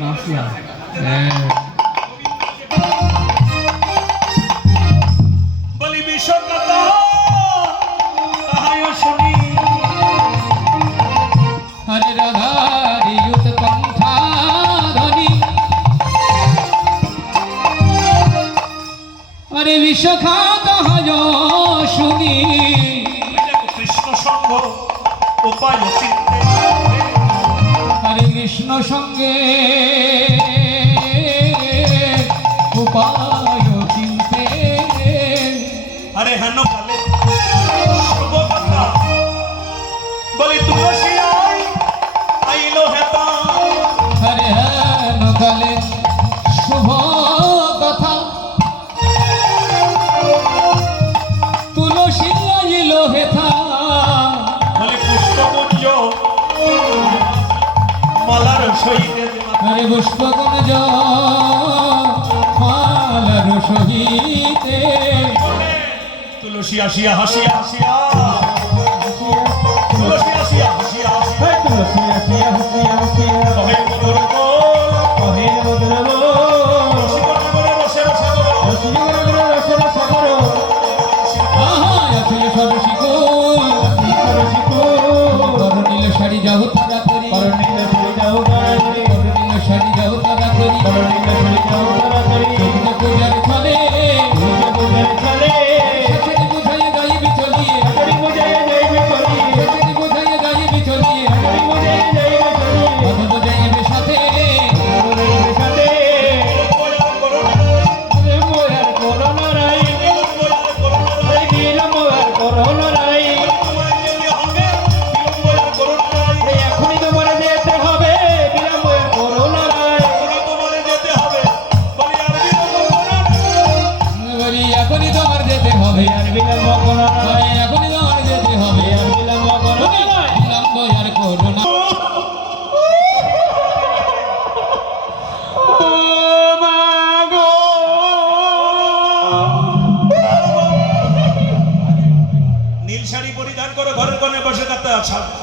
নাসিয়া বলি বিষকতা তাহাই শুনি। হরে রাধারি যুত কণ্ঠা ধ্বনি। হরে বিশ্বখাত হজ শুনি। কৃষ্ণ সঙ্গ উপায় চিন্তে। হরে কৃষ্ণ সঙ্গে। উপায় চিন্তে। আরে হেন শুভ কথা বলি তুলসী আই আইলো হেতা হরে হেন কালে শুভ কথা। তুলসী আইল হেথা সহিতে হরে পুষ্পকুঞ্জ মালার সহিতে। তুলসী আসিয়া হাসিয়া হাসিয়া। তুলসী আসিয়া হাসিয়া হাসিয়া। কহে মধুর বল, রসিকতা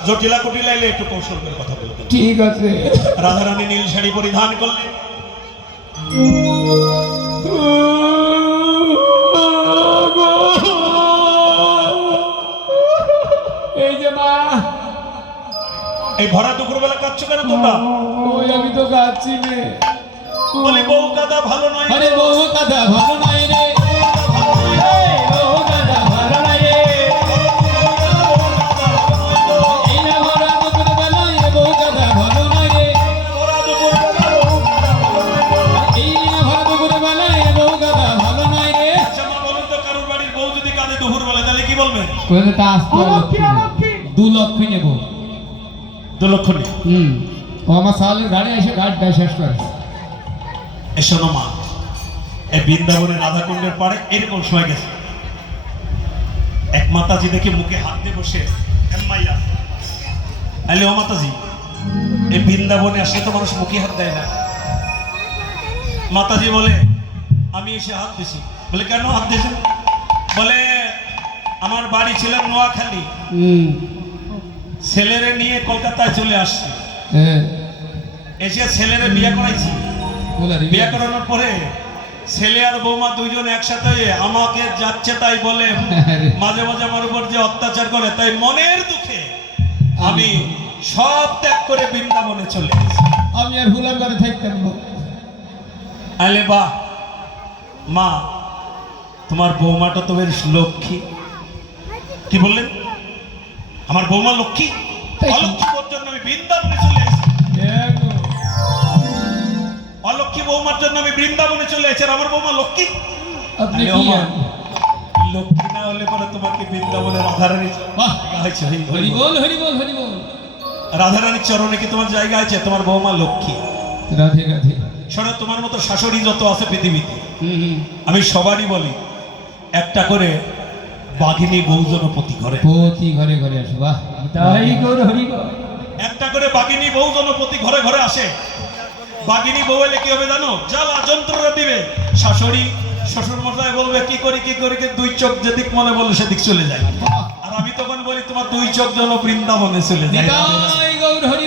জটিলা কুটিলা এলে একটু কৌশল করে কথা বলতে ঠিক আছে। রাধারানী নীল শাড়ি পরিধান করলেন। এই যে মা। এই ভরা দুপুর বেলা কাচ্ছ কেন তোমরা? ওই আমি তো গাচ্ছি রে। বলি বউ কাদা ভালো নয় আরে বউ কাদা ভালো নাই রে। যদি দুপুর বেলা তাহলে কি বলবে? কোন তা আসতে দু লক্ষ নেব। দু লক্ষ হুম। ও আমার সালের গাড়ি এসে গাড়িটা শেষ করে। এ শোনো মা এই বৃন্দাবনের রাধাকুণ্ডের পাড়ে এরকম সময় গেছে। এক মাতাজি দেখে মুখে হাত দিয়ে বসে হেম্মাইয়া। আলে ও মাতাজি এই বৃন্দাবনে আসলে তো মানুষ মুখে হাত দেয় না। মাতাজি বলে আমি এসে হাত দিছি। বলে কেন হাত দিয়েছেন বলে আমার বাড়ি ছিল নোয়াখালী। ছেলেরে নিয়ে কলকাতায় চলে আসছি। হ্যাঁ। এসে ছেলেরে বিয়ে করাইছি। বিয়ে করানোর পরে ছেলে আর বৌমা দুইজন একসাথে আমাকে যাচ্ছে তাই বলে মাঝে মাঝে আমার উপর যে অত্যাচার করে তাই মনের দুঃখে আমি সব ত্যাগ করে বৃন্দাবনে চলে আমি আর হুলার ঘরে থাকতাম আলে বা মা তোমার বৌমাটা তো বেশ লক্ষ্মী। কি বললেন আমার বৌমা লক্ষ্মী? অলক্ষ্মী বোর জন্য আমি বৃন্দাবনে চলে এসেছি। দেখো। অলক্ষ্মী বৌমার জন্য আমি বৃন্দাবনে চলে এসেছি আর আমার বৌমা লক্ষ্মী। আপনি? লক্ষ্মী না হলে পরে তোমাকে বৃন্দাবনে রাধারানী হরি হরি বল। হরি বল। হরি বল রাধারানীর চরণে কি তোমার জায়গা আছে? তোমার বৌমা লক্ষ্মী। রাধে রাধে। শোনো তোমার মতো শাশুড়ি যত আছে পৃথিবীতে হুম হুম। আমি সবারই বলি একটা করে বাঘিনী বৌজনপতি ঘরে। প্রতি ঘরে ঘরে আসে বাহ। তাই গৌর হরি একটা করে বাঘিনী বৌজনপতি ঘরে ঘরে আসে। বাঘিনী বউ এলে কি হবে জানো? জ্বালা যন্ত্রণা দিবে। শাশুড়ি শ্বশুর মশাই বলবে কি করি কি করি? কি দুই চোখ যেদিক মনে বলে সেদিক চলে যায়। আর আমি তখন বলি তোমার দুই চোখ যেন বৃন্দাবনে চলে যায়। গৌর হরি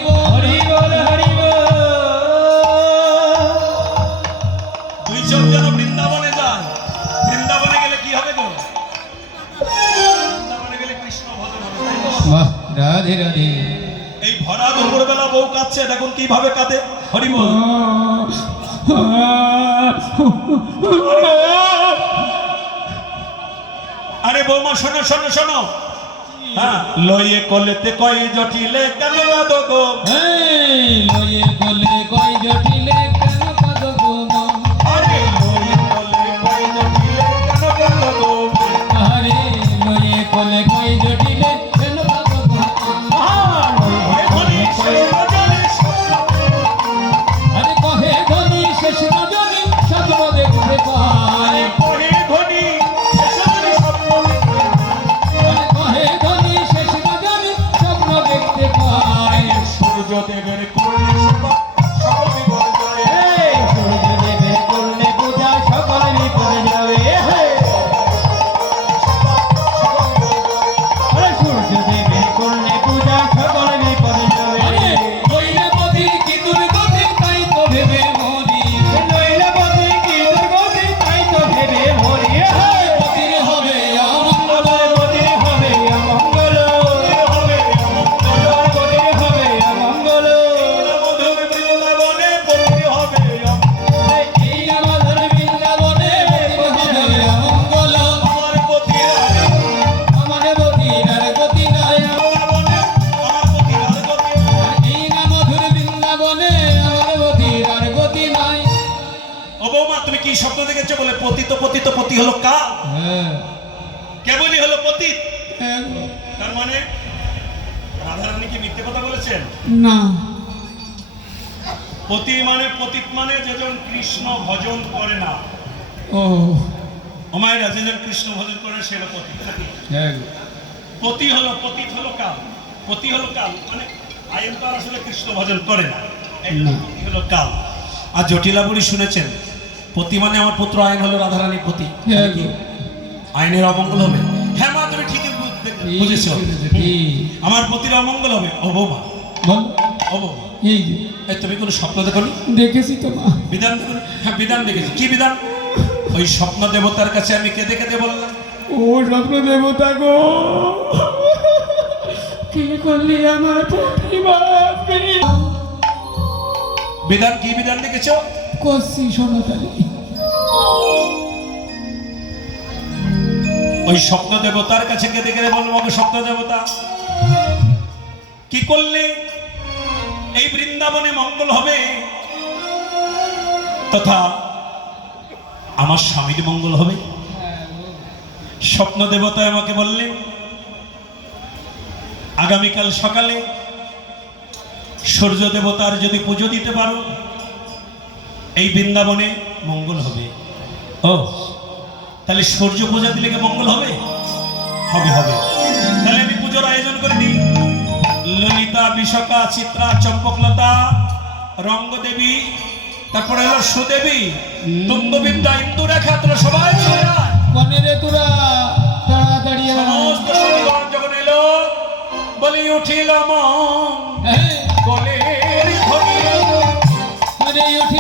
রাধে রাধে। এই ভরা দুপুরবেলা বউ কাঁদছে দেখুন কীভাবে কাঁদে। হরি আরে বৌমা শোনো শোনো শোনো। হ্যাঁ লইয়ে কলেতে কয় জটিলে কেন গো। লইয়ে কলে কয় জটিলে পতিত পতিত পতি হলো কাল হ্যাঁ। কেবলই হলো পতিত? হ্যাঁ। তার মানে রাধারানী কি মিথ্যে কথা বলেছেন? না। পতি মানে পতিত মানে যেজন কৃষ্ণ ভজন করে না। ও। ওমায়েরা যেজন কৃষ্ণ ভজন করে সে হলো পতিত। নাকি? হ্যাঁ। পতি হলো পতিত হলো কাল পতি হলো কাল মানে আইন তো আসলে কৃষ্ণ ভজন করে না। এই। পতি হলো কাল আর জটিলা বুড়ি শুনেছেন পতি মানে আমার পুত্র আইন হলো রাধারানীর পতি হ্যাঁ। আইনের অমঙ্গল হবে হ্যাঁ মা তুমি ঠিকই বুঝেছ। আমার পতির অমঙ্গল হবে ও বৌমা। বল। ও বৌমা। এই যে। তুমি কোনো স্বপ্ন দেখো দেখেছি তো মা। বিধান হ্যাঁ বিধান দেখেছি। কি বিধান? ওই স্বপ্ন দেবতার কাছে আমি কেঁদে কেঁদে বললাম? ও স্বপ্ন দেবতা গো। কি করলি আমার প্রতিবাদ বিধান কি বিধান দেখেছ? কষি সোনাতালি। ওই স্বপ্ন দেবতার কাছে কেঁদে কেঁদে বলব আমাকে স্বপ্ন দেবতা, কি করলে এই বৃন্দাবনে মঙ্গল হবে? তথা আমার স্বামীর মঙ্গল হবে? স্বপ্ন দেবতা আমাকে বললেন আগামীকাল সকালে সূর্য দেবতার যদি পুজো দিতে পারো এই বৃন্দাবনে মঙ্গল হবে। ও তাহলে সূর্য পূজা দিলে কি মঙ্গল হবে? হবে হবে। তাহলে আমি পুজোর আয়োজন করে দিই। ললিতা বিশাখা চিত্রা চম্পকলতা রঙ্গদেবী তারপরে হলো সুদেবী তুঙ্গবিদ্যা ইন্দুরেখা তোরা সবাই। কনে রে তোরা তাড়াতাড়ি সমস্ত শনিবার যখন এলো বলি উঠিল মন। হ্যাঁ, গলের ধ্বনি। উঠিল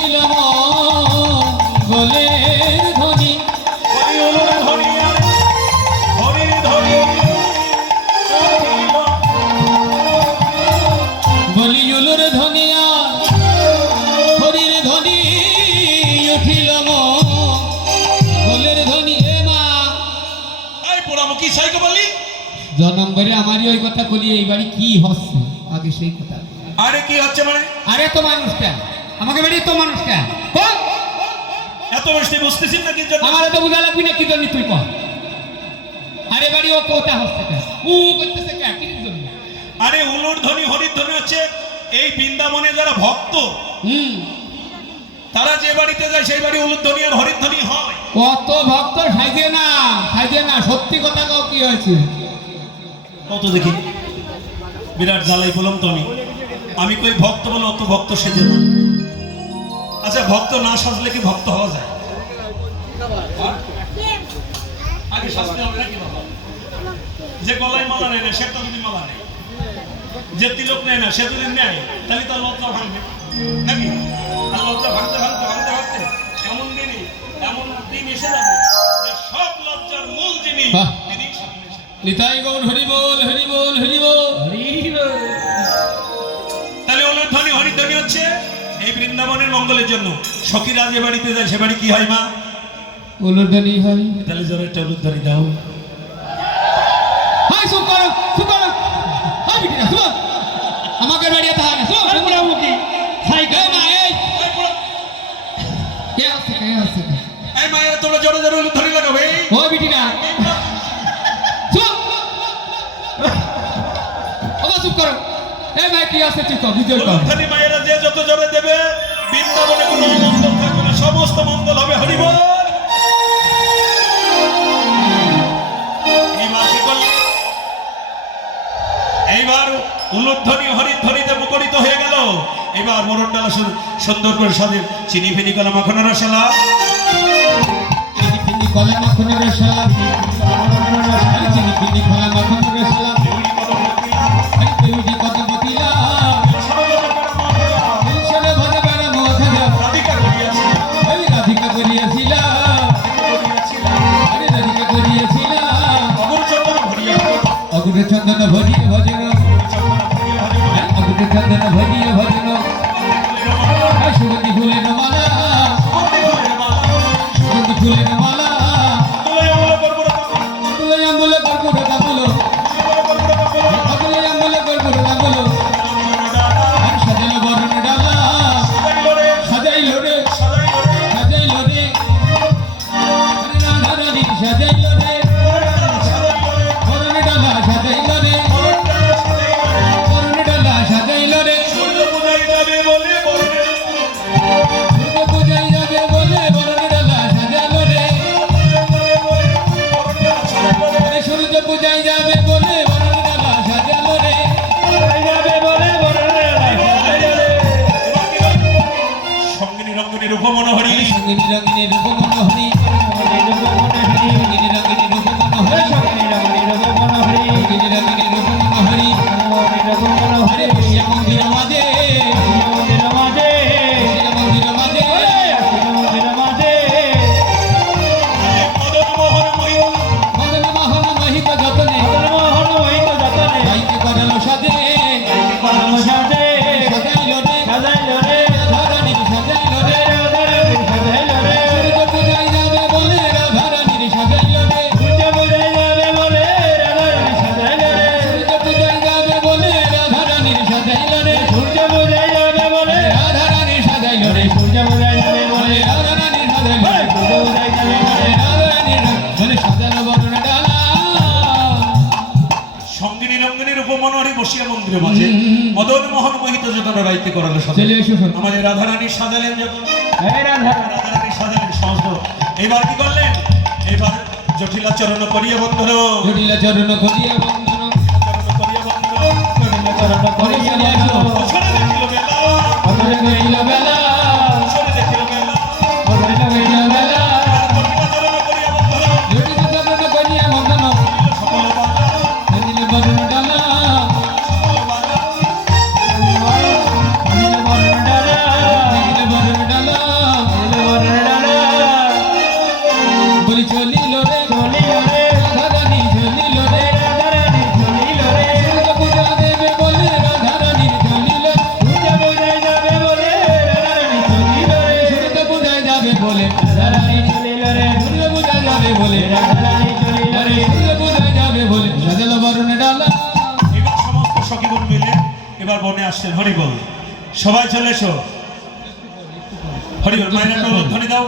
করে আমারই ওই কথা বলি এই বাড়ি কি হচ্ছে? আগে সেই কথা। আরে কি হচ্ছে মানে? আরে তো মানুষটা আমাকে বাড়ি তো মানুষটা এত বুঝতেছেন না কি জন্য? আমার তো বুঝা লাগবি না কি জন্য তুই কর? আরে বাড়ি ও কোথা হচ্ছে করতেছে কে? কি জন্য? আরে উলুর ধ্বনি হরির ধ্বনি হচ্ছে এই বৃন্দাবনে যারা ভক্ত হুম। তারা যে বাড়িতে যায় সেই বাড়ি উলুর ধ্বনি আর হরির ধ্বনি হয়। অত ভক্ত সাইজে না সাইজে না। সত্যি কথা কাউ কি হয়েছে? কত দেখি? বিরাট জ্বালাই বললাম তো আমি আমি কই ভক্ত বলে, অত ভক্ত সেজে না। আচ্ছা ভক্ত না সাজলে কি ভক্ত হওয়া যায়? আগে সাজতে হবে নাকি যে গলায় মালা নেয় না, সে তো যদি মালা নেয়। যে তিলক নেয় না, সে যদি নেয়, তাহলে তার লজ্জা ভাঙবে। নাকি? আর লজ্জা ভাঙতে ভাঙতে ভাঙতে ভাঙতে এমন দিনই এমন দিন এসে যাবে যে সব লজ্জার মূল জিনিস বাহ। তিনি সামনে এসে যাবে। নিতাই গৌর হরি বল হরি বল হরি বল। তাহলে ওনার ধ্বনি হরি বৃন্দাবনের মঙ্গলের জন্য। সখীরা যে বাড়িতে যায় সে বাড়ি কি হয় মা? উলুধ্বনি হয়। তাহলে জোরে একটা উলুধ্বনি দাও। আমাকে বাড়িয়ে তাহলে সাইকেল না এই কে আছে কে আছে এই মায়েরা তোমরা জোরে জোরে উলুধ্বনি লাগাবে। চুপ করো। এই ভাই কি আছে কর ভিডিও কর উলুধ্বনি মায়েরা যে যত জোরে দেবে বৃন্দাবনে কোনো অমঙ্গল থাকবে না সমস্ত মঙ্গল হবে হরিবল। এইবার উলুধ্বনি হরিধ্বনিতে মুখরিত হয়ে গেল। এবার মরণডালা সু- সুন্দর করে সাজে চিনি ফিনি কলা মাখনের রসালা চিনি পিনি কলা মাখনের রসালা চিনি পিনি কলা মাখনের রসালা भजिए भजिए রূপমনোহরি সঙ্গিনী রঙ্গিনী রূপ মন্দিরে মাঝে। মদন মোহন মোহিত যখন রাইতে করালো। আমাদের রাধারানী সাজালেন যখন রাধারানী সাজালেন সমস্ত। এবার কি করলেন? এবার জটিলা চরণ করিয়া বন্ধন জটিলা চরণ করিয়া বন্দন আসছেন হরিবল। সবাই চলে এসো। হরিবল মায়ের উলুধ্বনি দাও।